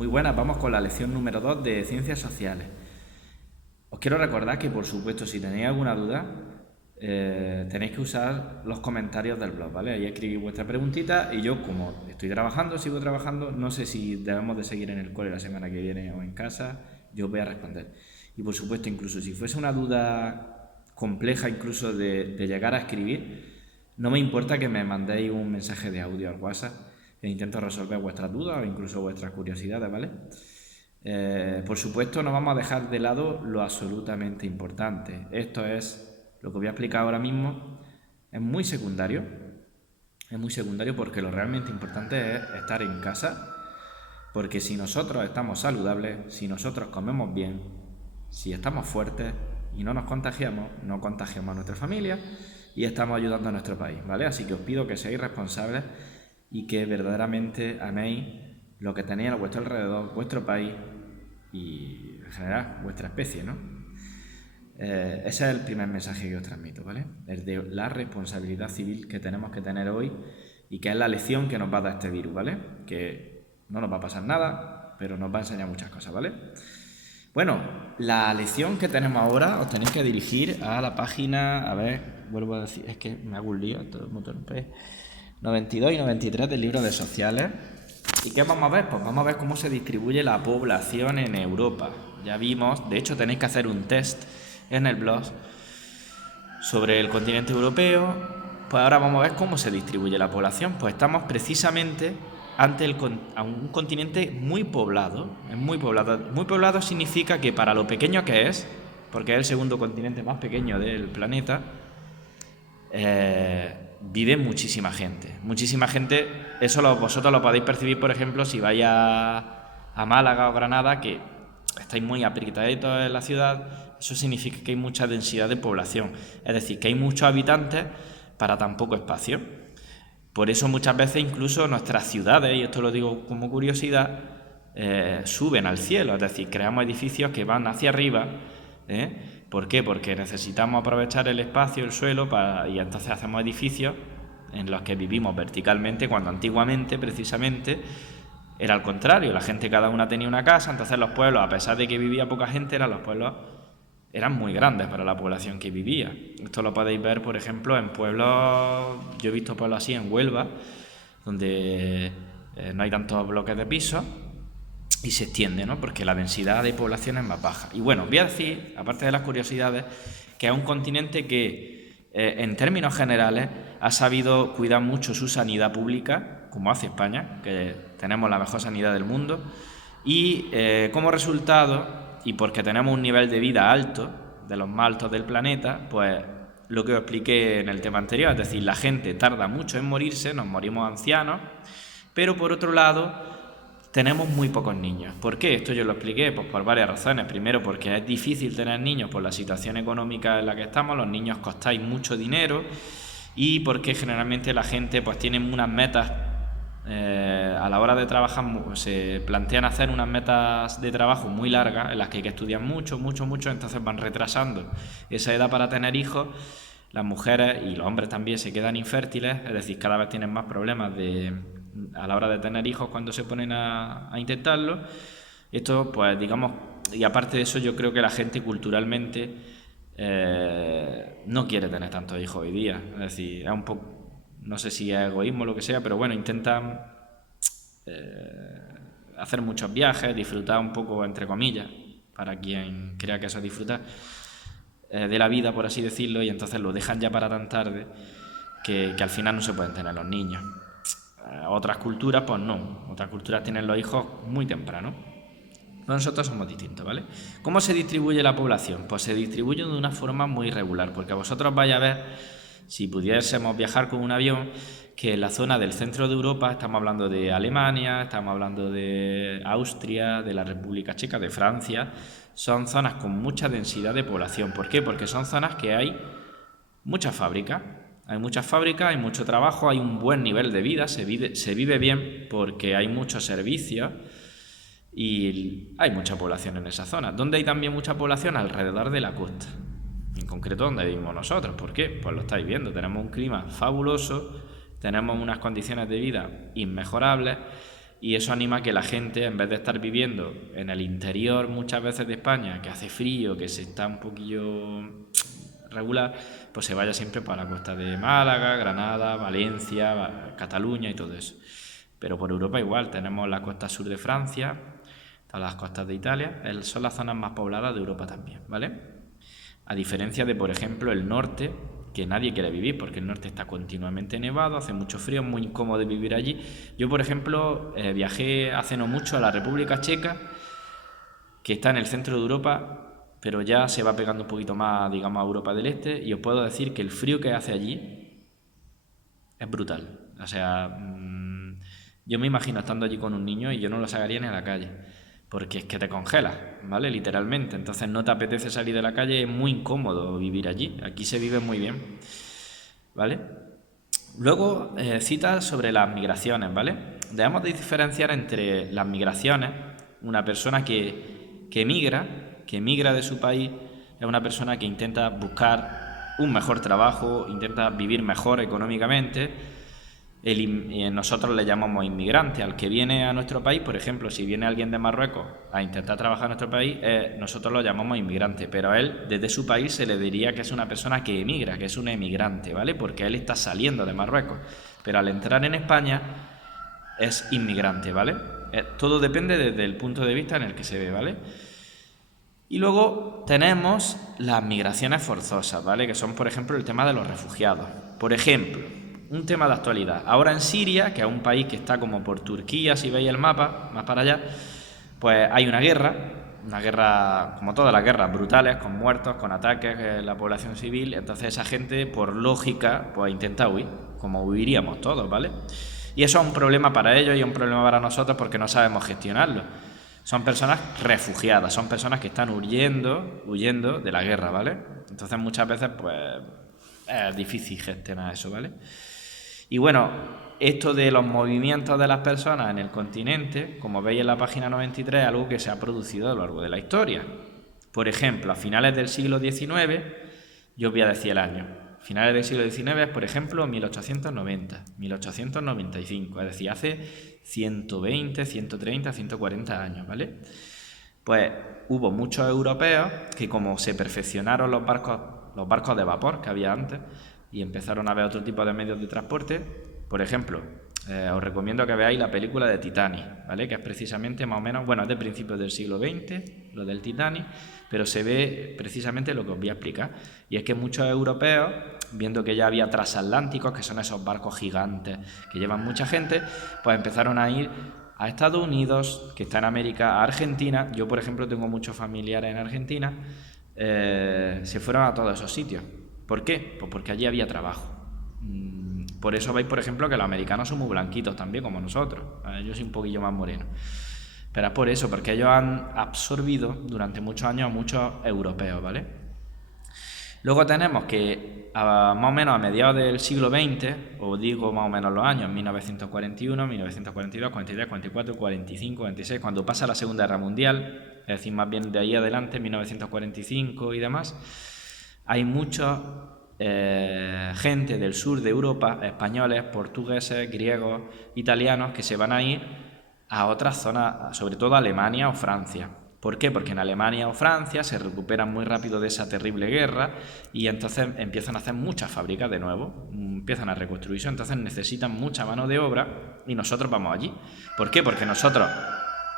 Muy buenas, vamos con la lección número 2 de Ciencias Sociales. Os quiero recordar que, por supuesto, si tenéis alguna duda, tenéis que usar los comentarios del blog, ¿vale? Ahí escribís vuestra preguntita y yo, como estoy trabajando, sigo trabajando, no sé si debemos de seguir en el cole la semana que viene o en casa, yo os voy a responder. Y, por supuesto, incluso si fuese una duda compleja incluso de llegar a escribir, no me importa que me mandéis un mensaje de audio al WhatsApp e intento resolver vuestras dudas o incluso vuestras curiosidades, ¿vale? Por supuesto, no vamos a dejar de lado lo absolutamente importante. Esto es lo que voy a explicar ahora mismo. Es muy secundario porque lo realmente importante es estar en casa, porque si nosotros estamos saludables, si nosotros comemos bien, si estamos fuertes y no nos contagiamos, no contagiamos a nuestra familia y estamos ayudando a nuestro país, ¿vale? Así que os pido que seáis responsables y que verdaderamente améis lo que tenéis a vuestro alrededor, vuestro país y en general vuestra especie, ¿no? Ese es el primer mensaje que os transmito, ¿vale? El de la responsabilidad civil que tenemos que tener hoy y que es la lección que nos va a dar este virus, ¿vale? Que no nos va a pasar nada, pero nos va a enseñar muchas cosas, ¿vale? Bueno, la lección que tenemos ahora os tenéis que dirigir a la página, a ver, vuelvo a decir, es que me hago un lío, todo el mundo 92 y 93 del libro de Sociales. ¿Y qué vamos a ver? Pues vamos a ver cómo se distribuye la población en Europa. Ya vimos, de hecho tenéis que hacer un test en el blog sobre el continente europeo. Pues ahora vamos a ver cómo se distribuye la población. Pues estamos precisamente ante un continente muy poblado. Es muy poblado. Muy poblado significa que para lo pequeño que es, porque es el segundo continente más pequeño del planeta, vive muchísima gente. Muchísima gente, vosotros lo podéis percibir, por ejemplo, si vais a Málaga o Granada, que estáis muy apretaditos en la ciudad. Eso significa que hay mucha densidad de población, es decir, que hay muchos habitantes para tan poco espacio. Por eso muchas veces incluso nuestras ciudades, y esto lo digo como curiosidad, suben al cielo, es decir, creamos edificios que van hacia arriba. ¿Por qué? Porque necesitamos aprovechar el espacio, el suelo, y entonces hacemos edificios en los que vivimos verticalmente, cuando antiguamente, precisamente, era al contrario. La gente cada una tenía una casa, entonces los pueblos, a pesar de que vivía poca gente, los pueblos eran muy grandes para la población que vivía. Esto lo podéis ver, por ejemplo, en pueblos, yo he visto pueblos así en Huelva, donde no hay tantos bloques de pisos, y se extiende, ¿no? Porque la densidad de población es más baja. Y bueno, voy a decir, aparte de las curiosidades, que es un continente que, en términos generales, ha sabido cuidar mucho su sanidad pública, como hace España, que tenemos la mejor sanidad del mundo, y como resultado, y porque tenemos un nivel de vida alto, de los más altos del planeta, pues lo que os expliqué en el tema anterior, es decir, la gente tarda mucho en morirse, nos morimos ancianos, pero por otro lado tenemos muy pocos niños. ¿Por qué? Esto yo lo expliqué, pues por varias razones. Primero, porque es difícil tener niños por la situación económica en la que estamos, los niños costáis mucho dinero, y porque generalmente la gente pues tiene unas metas, a la hora de trabajar se plantean hacer unas metas de trabajo muy largas en las que hay que estudiar mucho, entonces van retrasando esa edad para tener hijos. Las mujeres y los hombres también se quedan infértiles, es decir, cada vez tienen más problemas a la hora de tener hijos cuando se ponen a intentarlo. Esto, pues digamos, y aparte de eso, yo creo que la gente culturalmente no quiere tener tantos hijos hoy día. Es decir, es un poco, no sé si es egoísmo o lo que sea, pero bueno, intentan hacer muchos viajes, disfrutar un poco, entre comillas, para quien crea que eso es disfrutar de la vida, por así decirlo, y entonces lo dejan ya para tan tarde que al final no se pueden tener los niños. Otras culturas, pues no. Otras culturas tienen los hijos muy temprano. Nosotros somos distintos, ¿vale? ¿Cómo se distribuye la población? Pues se distribuye de una forma muy irregular, porque vosotros vais a ver, si pudiésemos viajar con un avión, que en la zona del centro de Europa, estamos hablando de Alemania, estamos hablando de Austria, de la República Checa, de Francia, son zonas con mucha densidad de población. ¿Por qué? Porque son zonas que hay muchas fábricas. Hay muchas fábricas, hay mucho trabajo, hay un buen nivel de vida, se vive bien porque hay muchos servicios y hay mucha población en esa zona. ¿Dónde hay también mucha población? Alrededor de la costa. En concreto, donde vivimos nosotros. ¿Por qué? Pues lo estáis viendo, tenemos un clima fabuloso, tenemos unas condiciones de vida inmejorables y eso anima a que la gente, en vez de estar viviendo en el interior muchas veces de España, que hace frío, que se está un poquillo regular, pues se vaya siempre para la costa de Málaga, Granada, Valencia, Cataluña y todo eso. Pero por Europa igual, tenemos la costa sur de Francia, todas las costas de Italia, son las zonas más pobladas de Europa también, ¿vale? A diferencia de, por ejemplo, el norte, que nadie quiere vivir porque el norte está continuamente nevado, hace mucho frío, es muy incómodo vivir allí. Yo, por ejemplo, viajé hace no mucho a la República Checa, que está en el centro de Europa, pero ya se va pegando un poquito más, digamos, a Europa del Este, y os puedo decir que el frío que hace allí es brutal. O sea, yo me imagino estando allí con un niño y yo no lo sacaría ni a la calle, porque es que te congelas, ¿vale? Literalmente. Entonces no te apetece salir de la calle, es muy incómodo vivir allí. Aquí se vive muy bien, ¿vale? Luego, citas sobre las migraciones, ¿vale? Debemos diferenciar entre las migraciones. Una persona que migra de su país, es una persona que intenta buscar un mejor trabajo, intenta vivir mejor económicamente. Nosotros le llamamos inmigrante al que viene a nuestro país. Por ejemplo, si viene alguien de Marruecos a intentar trabajar en nuestro país, nosotros lo llamamos inmigrante, pero a él desde su país se le diría que es una persona que emigra, que es un emigrante, ¿vale? Porque él está saliendo de Marruecos, pero al entrar en España es inmigrante, ¿vale? Todo depende desde el punto de vista en el que se ve, ¿vale? Y luego tenemos las migraciones forzosas, ¿vale? Que son, por ejemplo, el tema de los refugiados. Por ejemplo, un tema de actualidad. Ahora en Siria, que es un país que está como por Turquía, si veis el mapa, más para allá, pues hay una guerra, como todas las guerras, brutales, con muertos, con ataques a la población civil. Entonces esa gente, por lógica, pues intenta huir, como huiríamos todos, ¿vale? Y eso es un problema para ellos y un problema para nosotros porque no sabemos gestionarlo. Son personas refugiadas, son personas que están huyendo de la guerra, ¿vale? Entonces muchas veces, pues, es difícil gestionar eso, ¿vale? Y bueno, esto de los movimientos de las personas en el continente, como veis en la página 93, es algo que se ha producido a lo largo de la historia. Por ejemplo, a finales del siglo XIX, yo os voy a decir el año. Finales del siglo XIX es, por ejemplo, 1890, 1895, es decir, hace 120, 130, 140 años, ¿vale? Pues hubo muchos europeos que, como se perfeccionaron los barcos de vapor que había antes y empezaron a ver otro tipo de medios de transporte, por ejemplo, os recomiendo que veáis la película de Titanic, ¿vale? Que es precisamente más o menos, bueno, es de principios del siglo XX, lo del Titanic, pero se ve precisamente lo que os voy a explicar. Y es que muchos europeos, viendo que ya había transatlánticos, que son esos barcos gigantes que llevan mucha gente, pues empezaron a ir a Estados Unidos, que está en América, a Argentina. Yo, por ejemplo, tengo muchos familiares en Argentina. Se fueron a todos esos sitios. ¿Por qué? Pues porque allí había trabajo. Por eso veis, por ejemplo, que los americanos son muy blanquitos también, como nosotros. Yo soy un poquillo más moreno. Pero es por eso, porque ellos han absorbido durante muchos años a muchos europeos, ¿vale? Luego tenemos que más o menos a mediados del siglo XX, os digo más o menos los años, 1941, 1942, 43, 44, 45, 46, cuando pasa la Segunda Guerra Mundial, es decir, más bien de ahí adelante, 1945 y demás, hay muchos gente del sur de Europa, españoles, portugueses, griegos, italianos, que se van a ir a otras zonas, sobre todo a Alemania o Francia. ¿Por qué? Porque en Alemania o Francia se recuperan muy rápido de esa terrible guerra y entonces empiezan a hacer muchas fábricas de nuevo, empiezan a reconstruirse, entonces necesitan mucha mano de obra y nosotros vamos allí. ¿Por qué? Porque nosotros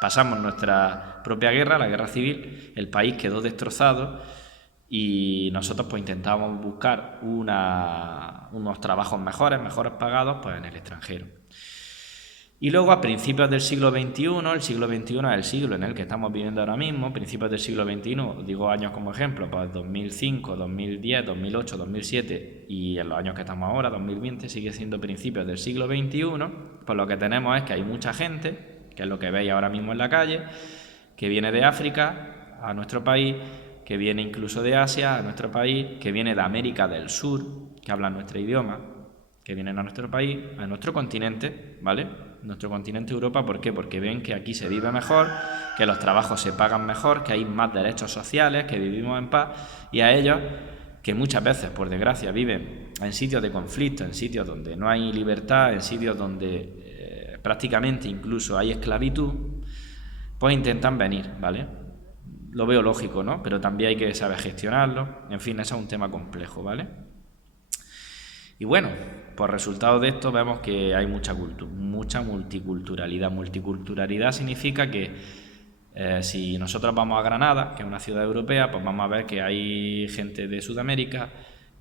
pasamos nuestra propia guerra, la guerra civil, el país quedó destrozado y nosotros pues intentamos buscar unos trabajos mejores pagados pues en el extranjero. Y luego a principios del siglo XXI, el siglo XXI es el siglo en el que estamos viviendo ahora mismo, principios del siglo XXI, digo años como ejemplo, pues 2005, 2010, 2008, 2007 y en los años que estamos ahora, 2020, sigue siendo principios del siglo XXI, pues lo que tenemos es que hay mucha gente, que es lo que veis ahora mismo en la calle, que viene de África a nuestro país, que viene incluso de Asia a nuestro país, que viene de América del Sur, que hablan nuestro idioma, que vienen a nuestro país, a nuestro continente, ¿vale? Nuestro continente Europa, ¿por qué? Porque ven que aquí se vive mejor, que los trabajos se pagan mejor, que hay más derechos sociales, que vivimos en paz, y a ellos, que muchas veces, por desgracia, viven en sitios de conflicto, en sitios donde no hay libertad, en sitios donde prácticamente incluso hay esclavitud, pues intentan venir, ¿vale? Lo veo lógico, ¿no? Pero también hay que saber gestionarlo. En fin, eso es un tema complejo, ¿vale? Y bueno, por resultado de esto vemos que hay mucha multiculturalidad. Multiculturalidad significa que si nosotros vamos a Granada, que es una ciudad europea, pues vamos a ver que hay gente de Sudamérica,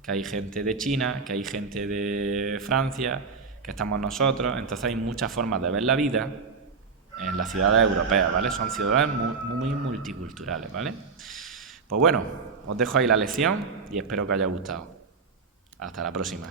que hay gente de China, que hay gente de Francia, que estamos nosotros. Entonces hay muchas formas de ver la vida en las ciudades europeas, ¿vale? Son ciudades muy multiculturales, ¿vale? Pues bueno, os dejo ahí la lección y espero que os haya gustado. Hasta la próxima.